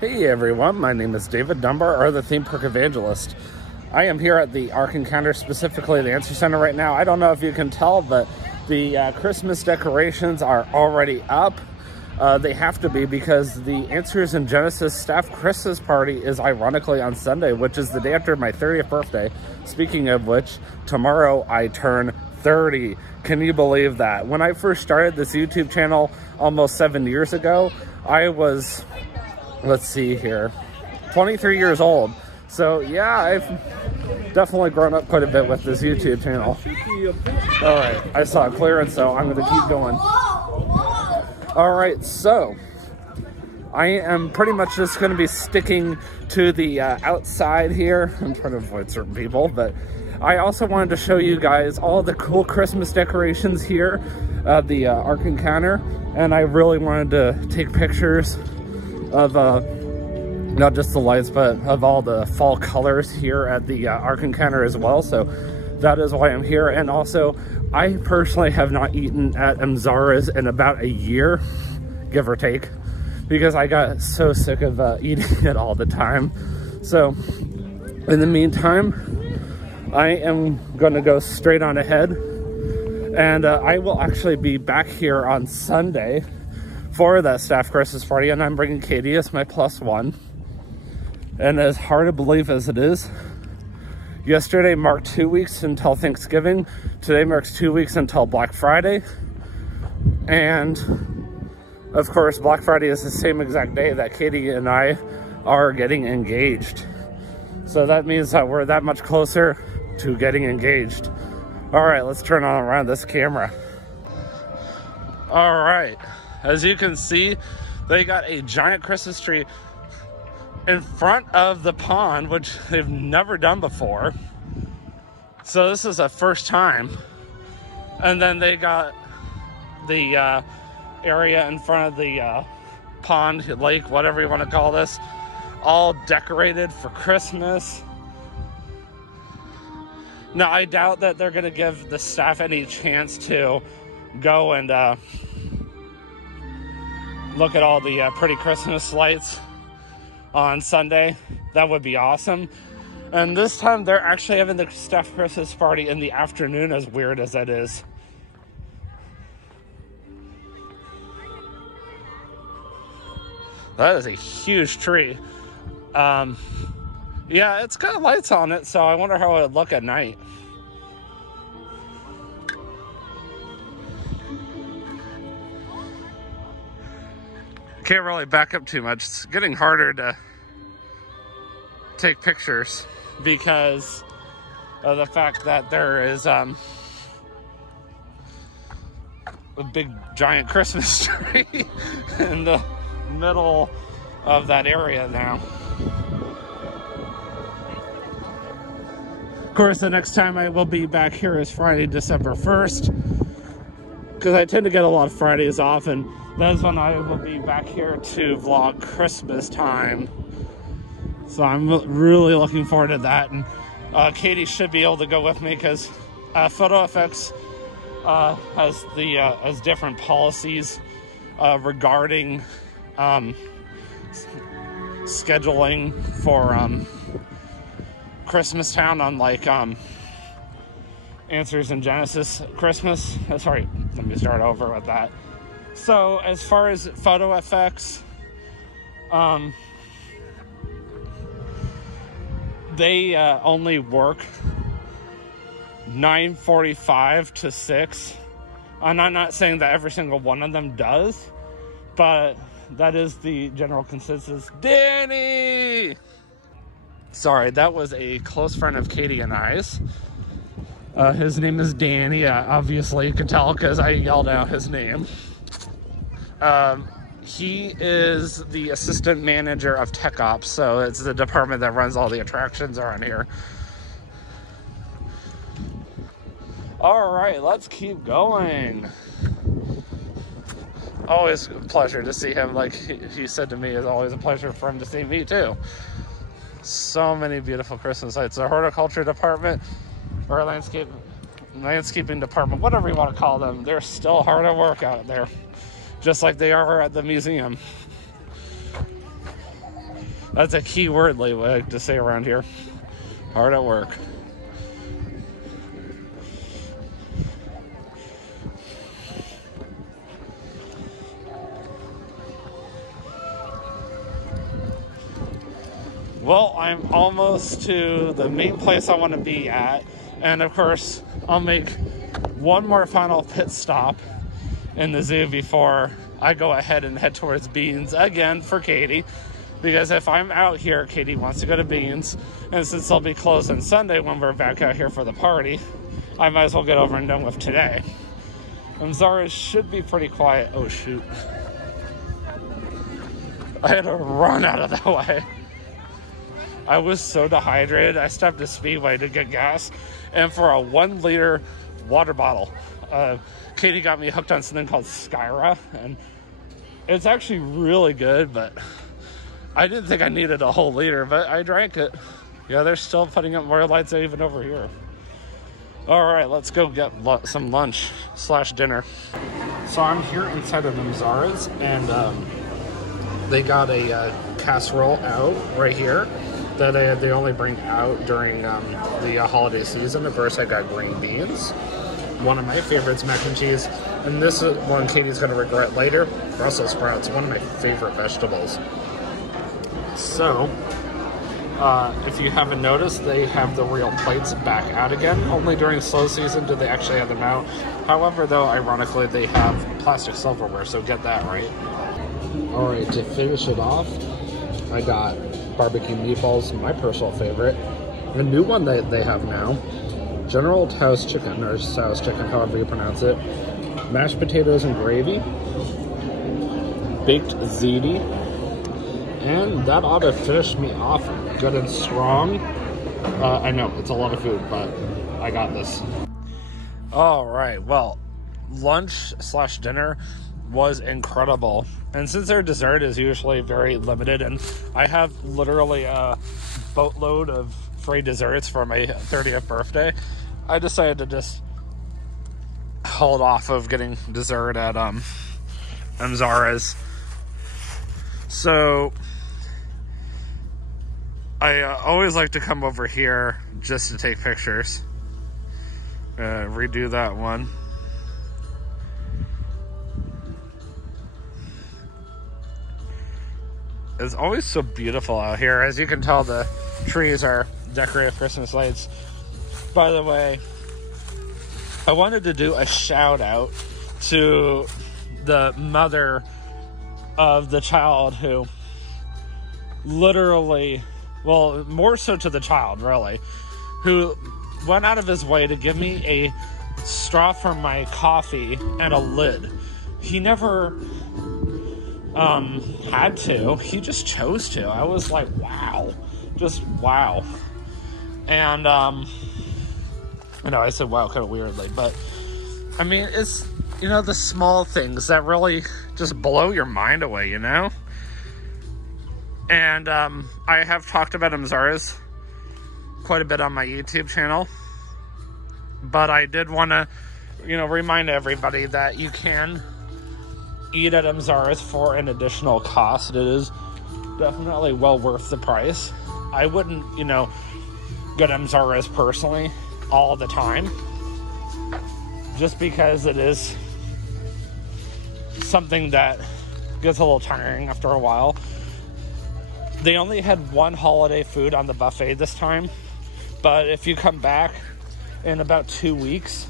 Hey everyone, my name is David Dunbar, or the Theme Park Evangelist. I am here at the Ark Encounter, specifically the Answer Center right now. I don't know if you can tell, but the Christmas decorations are already up. They have to be because the Answers in Genesis staff Christmas party is ironically on Sunday, which is the day after my 30th birthday. Speaking of which, tomorrow I turn 30. Can you believe that? When I first started this YouTube channel almost 7 years ago, I was, let's see here, 23 years old. So yeah, I've definitely grown up quite a bit with this YouTube channel. All right, I saw a clearance, so I'm gonna keep going. All right, so I am pretty much just gonna be sticking to the outside here. I'm trying to avoid certain people, but I also wanted to show you guys all the cool Christmas decorations here at the Ark Encounter, and I really wanted to take pictures of not just the lights, but of all the fall colors here at the Ark Encounter as well. So that is why I'm here. And also, I personally have not eaten at Mzara's in about a year, give or take, because I got so sick of eating it all the time. So in the meantime, I am going to go straight on ahead, and I will actually be back here on Sunday for that staff Christmas party, and I'm bringing Katie as my +1. And as hard to believe as it is, yesterday marked 2 weeks until Thanksgiving. Today marks 2 weeks until Black Friday. And of course, Black Friday is the same exact day that Katie and I are getting engaged. So that means that we're that much closer to getting engaged. All right, let's turn on around this camera. All right, as you can see, they got a giant Christmas tree in front of the pond, which they've never done before. So this is a first time. And then they got the area in front of the pond, lake, whatever you want to call this, all decorated for Christmas. Now, I doubt that they're going to give the staff any chance to go and look at all the pretty Christmas lights on Sunday. That would be awesome. And this time they're actually having the staff Christmas party in the afternoon, as weird as that is. That is a huge tree. Yeah, it's got lights on it, so I wonder how it would look at night. Can't really back up too much. It's getting harder to take pictures because of the fact that there is a big giant Christmas tree in the middle of that area now. Of course, the next time I will be back here is Friday, December 1st, because I tend to get a lot of Fridays off, and that's when I will be back here to vlog Christmas time. So I'm really looking forward to that, and Katie should be able to go with me because Photo FX has different policies regarding scheduling for Christmas Town, unlike Answers in Genesis Christmas. Sorry, let me start over with that. So as far as Photo FX, they only work 9:45 to 6. I'm not saying that every single one of them does, but that is the general consensus. Danny! Sorry, that was a close friend of Katie and I's. His name is Danny. Obviously, you can tell because I yelled out his name. He is the assistant manager of Tech Ops, so it's the department that runs all the attractions around here. All right, let's keep going. Always a pleasure to see him. Like he said to me, it's always a pleasure for him to see me too. So many beautiful Christmas lights. The horticulture department, or landscaping department, whatever you want to call them, they're still hard at work out there, just like they are at the museum. That's a key word, we like to say around here. Hard at work. Well, I'm almost to the main place I want to be at. And of course, I'll make one more final pit stop in the zoo before I go ahead and head towards Beans again for Katie. Because if I'm out here, Katie wants to go to Beans. And since they'll be closed on Sunday when we're back out here for the party, I might as well get over and done with today. And Zara's should be pretty quiet. Oh, shoot. I had to run out of the way. I was so dehydrated, I stopped at Speedway to get gas. And for a 1 liter water bottle, Katie got me hooked on something called Skyra. And it's actually really good, but I didn't think I needed a whole liter, but I drank it. Yeah, they're still putting up more lights even over here. All right, let's go get some lunch / dinner. So I'm here inside of Zara's, and they got a casserole out right here that they only bring out during the holiday season. Of course, I got green beans. One of my favorites, mac and cheese. And this is one Katie's going to regret later, Brussels sprouts, one of my favorite vegetables. So, if you haven't noticed, they have the real plates back out again. Only during slow season do they actually have them out. However, though, ironically, they have plastic silverware, so get that right. All right, to finish it off, I got barbecue meatballs, my personal favorite. A new one that they have now, General Tso's chicken, or Tso's chicken, however you pronounce it. Mashed potatoes and gravy, baked ziti, and that ought to finish me off good and strong. I know, it's a lot of food, but I got this. All right, well, lunch / dinner was incredible. And since their dessert is usually very limited, and I have literally a boatload of free desserts for my 30th birthday, I decided to just hold off of getting dessert at Zara's. So I always like to come over here just to take pictures. Redo that one. It's always so beautiful out here. As you can tell, the trees are decorated Christmas lights. By the way, I wanted to do a shout out to the mother of the child who literally, well, more so to the child, really, who went out of his way to give me a straw for my coffee and a lid. He never had to. He just chose to. I was like, wow. Just wow. And, I know I said wow kind of weirdly, but, I mean, it's, the small things that really just blow your mind away, And, I have talked about Zara's quite a bit on my YouTube channel, but I did want to, remind everybody that you can eat at Zara's for an additional cost. It is definitely well worth the price. I wouldn't, go to Zara's personally all the time, just because it is something that gets a little tiring after a while. They only had one holiday food on the buffet this time, but if you come back in about 2 weeks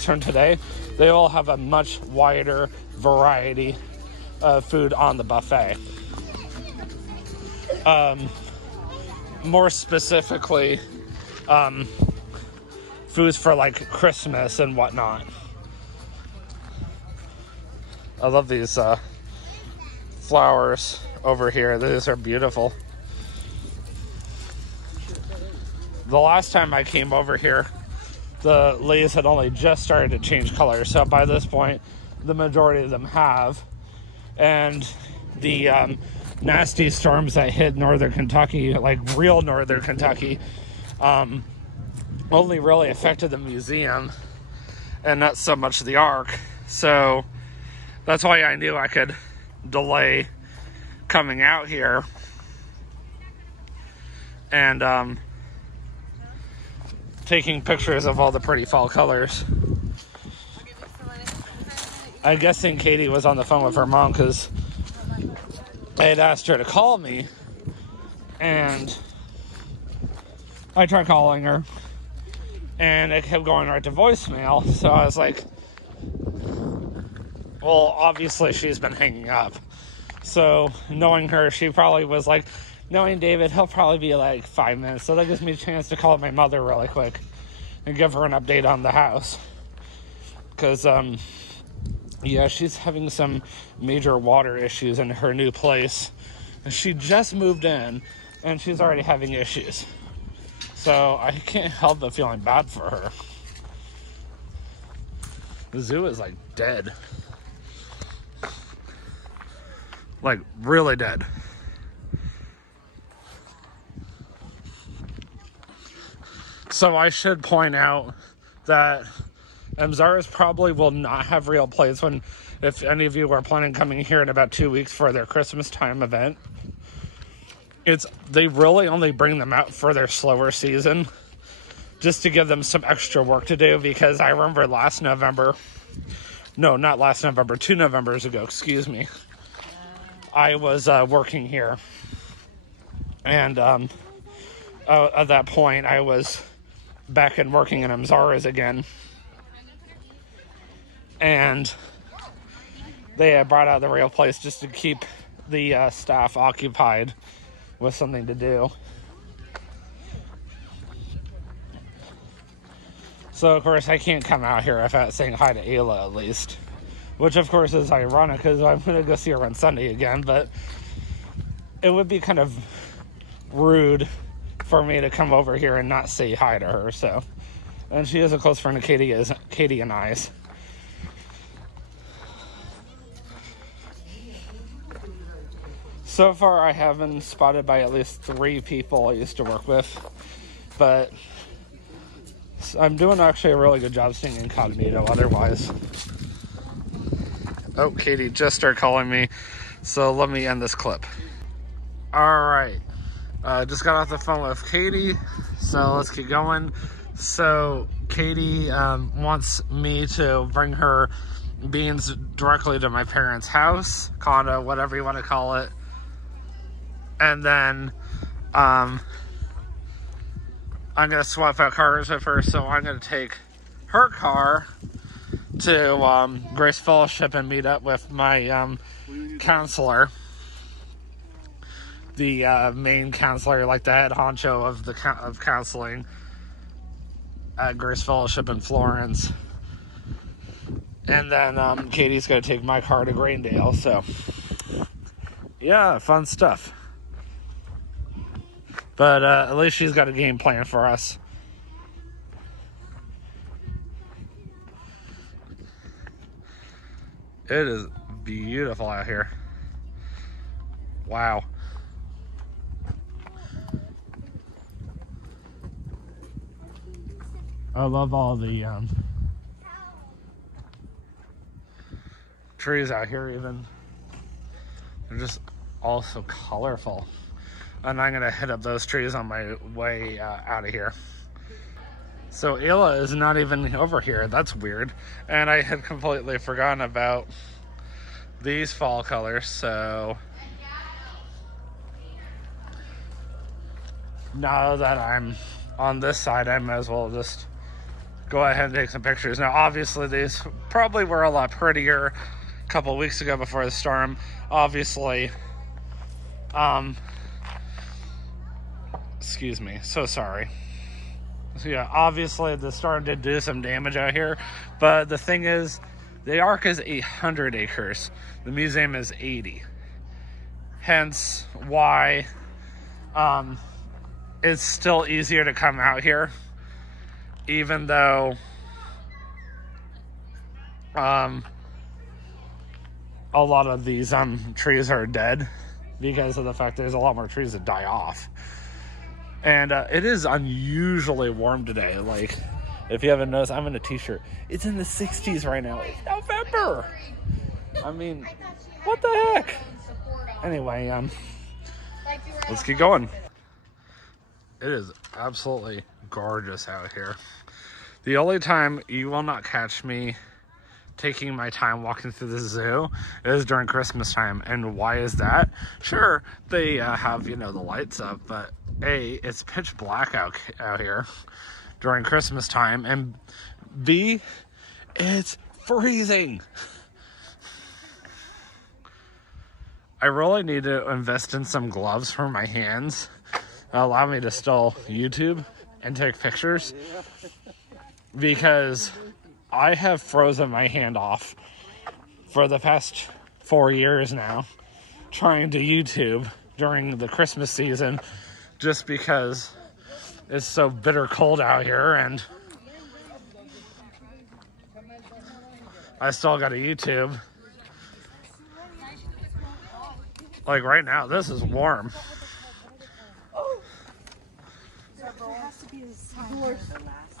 from today, they will have a much wider variety of food on the buffet. More specifically, foods for like Christmas and whatnot. I love these flowers over here. These are beautiful. The last time I came over here, the leaves had only just started to change color. So by this point, the majority of them have. And the nasty storms that hit northern Kentucky, like real northern Kentucky, only really affected the museum and not so much the Ark. So that's why I knew I could delay coming out here and taking pictures of all the pretty fall colors. I'm guessing Katie was on the phone with her mom because I had asked her to call me, and I tried calling her, and it kept going right to voicemail. So I was like, well, obviously she's been hanging up. So knowing her, she probably was like, knowing David, he'll probably be like 5 minutes. So that gives me a chance to call my mother really quick and give her an update on the house. Because, yeah, she's having some major water issues in her new place. She just moved in, and she's already having issues. So I can't help but feeling bad for her. The zoo is, like, dead. Like, really dead. So I should point out that Mzara's probably will not have real plates if any of you are planning coming here in about 2 weeks for their Christmas time event. They really only bring them out for their slower season, just to give them some extra work to do, because I remember 2 Novembers ago, excuse me, I was working here, and at that point I was back and working in Mzara's again, and they had brought out the real place just to keep the staff occupied with something to do. So of course I can't come out here without saying hi to Ayla at least, which of course is ironic because I'm going to go see her on Sunday again, but it would be kind of rude for me to come over here and not say hi to her. So, and she is a close friend of Katie and I's. So far I have been spotted by at least 3 people I used to work with, but I'm doing actually a really good job staying incognito otherwise. Oh, Katie just started calling me, so let me end this clip. Alright, just got off the phone with Katie, so let's keep going. So Katie wants me to bring her beans directly to my parents' house, condo, whatever you want to call it. And then I'm going to swap out cars with her, so I'm going to take her car to Grace Fellowship and meet up with my counselor, the main counselor, like the head honcho of counseling at Grace Fellowship in Florence. And then Katie's going to take my car to Greendale, so yeah, fun stuff. But at least she's got a game plan for us. It is beautiful out here. Wow. I love all the trees out here even. They're just all so colorful. And I'm gonna hit up those trees on my way out of here. So Ayla is not even over here. That's weird. And I had completely forgotten about these fall colors. So now that I'm on this side, I might as well just go ahead and take some pictures. Now, obviously, these probably were a lot prettier a couple weeks ago before the storm. Obviously, excuse me, so sorry. So yeah, obviously the storm did do some damage out here, but the thing is, the Ark is 100 acres. The museum is 80. Hence why it's still easier to come out here, even though a lot of these trees are dead because of the fact there's a lot more trees that die off. And it is unusually warm today. Like, if you haven't noticed, I'm in a t-shirt. It's in the 60s right now. It's November. I mean, what the heck? Anyway, let's keep going. It is absolutely gorgeous out here. The only time you will not catch me taking my time walking through the zoo is during Christmas time. And why is that? Sure, they have, you know, the lights up, but A, it's pitch black out here during Christmas time, and B, it's freezing. I really need to invest in some gloves for my hands that allow me to still YouTube and take pictures, because I have frozen my hand off for the past 4 years now trying to YouTube during the Christmas season, just because it's so bitter cold out here, and I still got a YouTube. Like right now, this is warm.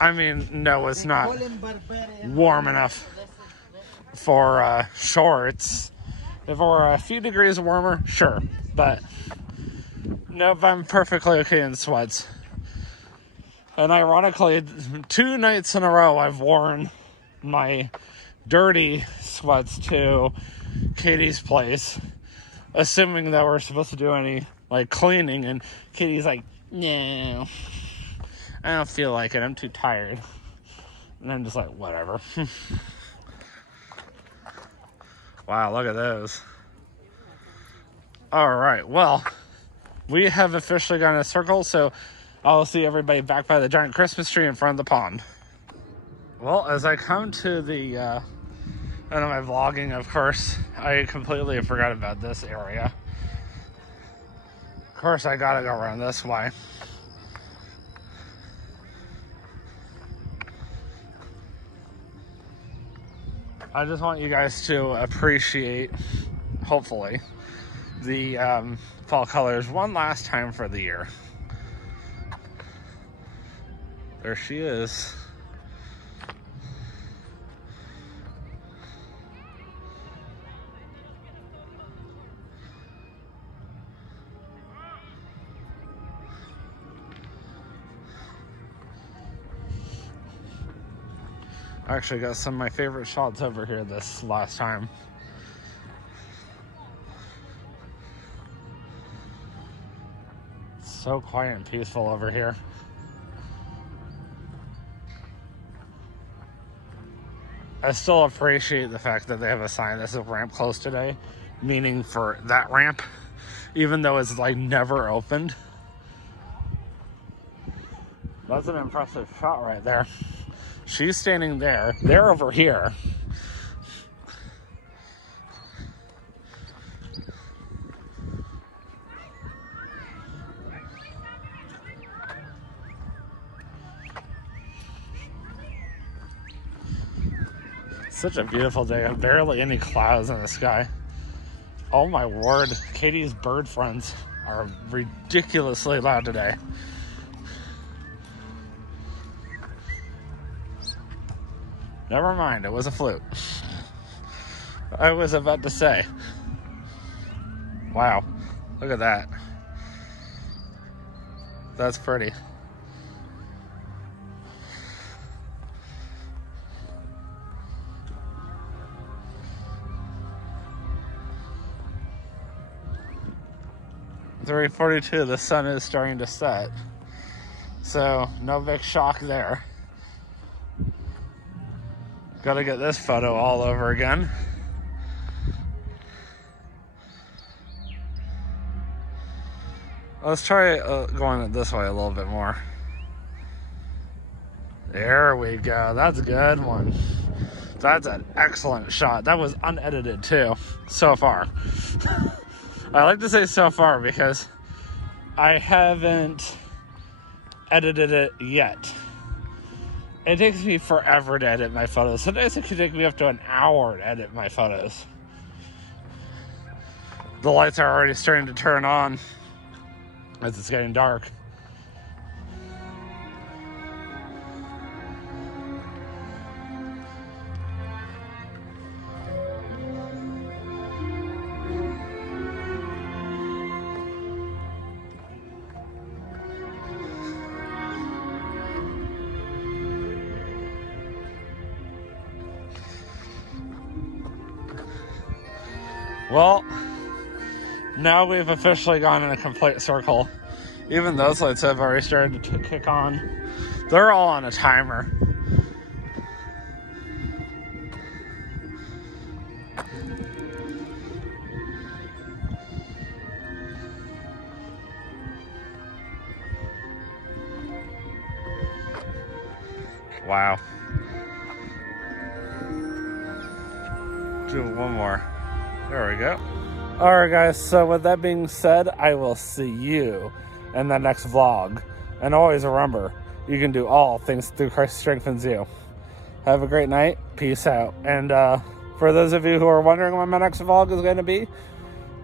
I mean, no, it's not warm enough for shorts. If it were a few degrees warmer, sure. But nope, I'm perfectly okay in sweats. And ironically, 2 nights in a row, I've worn my dirty sweats to Katie's place, assuming that we're supposed to do any like cleaning, and Katie's like, no, I don't feel like it, I'm too tired. And I'm just like, whatever. Wow, look at those. Alright, well, we have officially gone in a circle, so I'll see everybody back by the giant Christmas tree in front of the pond. Well, as I come to the end of my vlogging, of course, I completely forgot about this area. Of course, I gotta go around this way. I just want you guys to appreciate, hopefully, the fall colors one last time for the year. There she is. I actually got some of my favorite shots over here this last time. It's so quiet and peaceful over here. I still appreciate the fact that they have a sign that says ramp closed today, meaning for that ramp, even though it's like never opened. That's an impressive shot right there. She's standing there. They're over here. Such a beautiful day. Barely any clouds in the sky. Oh my word. Katie's bird friends are ridiculously loud today. Never mind, it was a flute. I was about to say. Wow, look at that. That's pretty. It's 3:42, the sun is starting to set. So, no big shock there. Gotta get this photo all over again. Let's try going this way a little bit more. There we go. That's a good one. That's an excellent shot. That was unedited too, so far. I like to say so far because I haven't edited it yet. It takes me forever to edit my photos. Sometimes it can take me up to an hour to edit my photos. The lights are already starting to turn on as it's getting dark. Well, now we've officially gone in a complete circle. Even those lights have already started to kick on. They're all on a timer. Wow. Do one more. There we go. Alright guys, so with that being said, I will see you in the next vlog. And always remember, you can do all things through Christ strengthens you. Have a great night. Peace out. And for those of you who are wondering when my next vlog is going to be,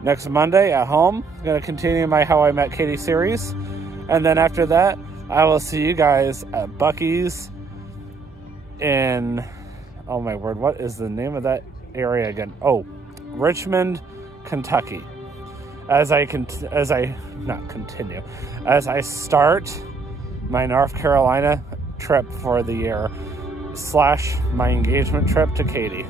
next Monday at home, I'm going to continue my How I Met Katie series. And then after that, I will see you guys at Buc-ee's in, oh my word, what is the name of that area again? Oh, Richmond, Kentucky. As I start my North Carolina trip for the year / my engagement trip to Katie.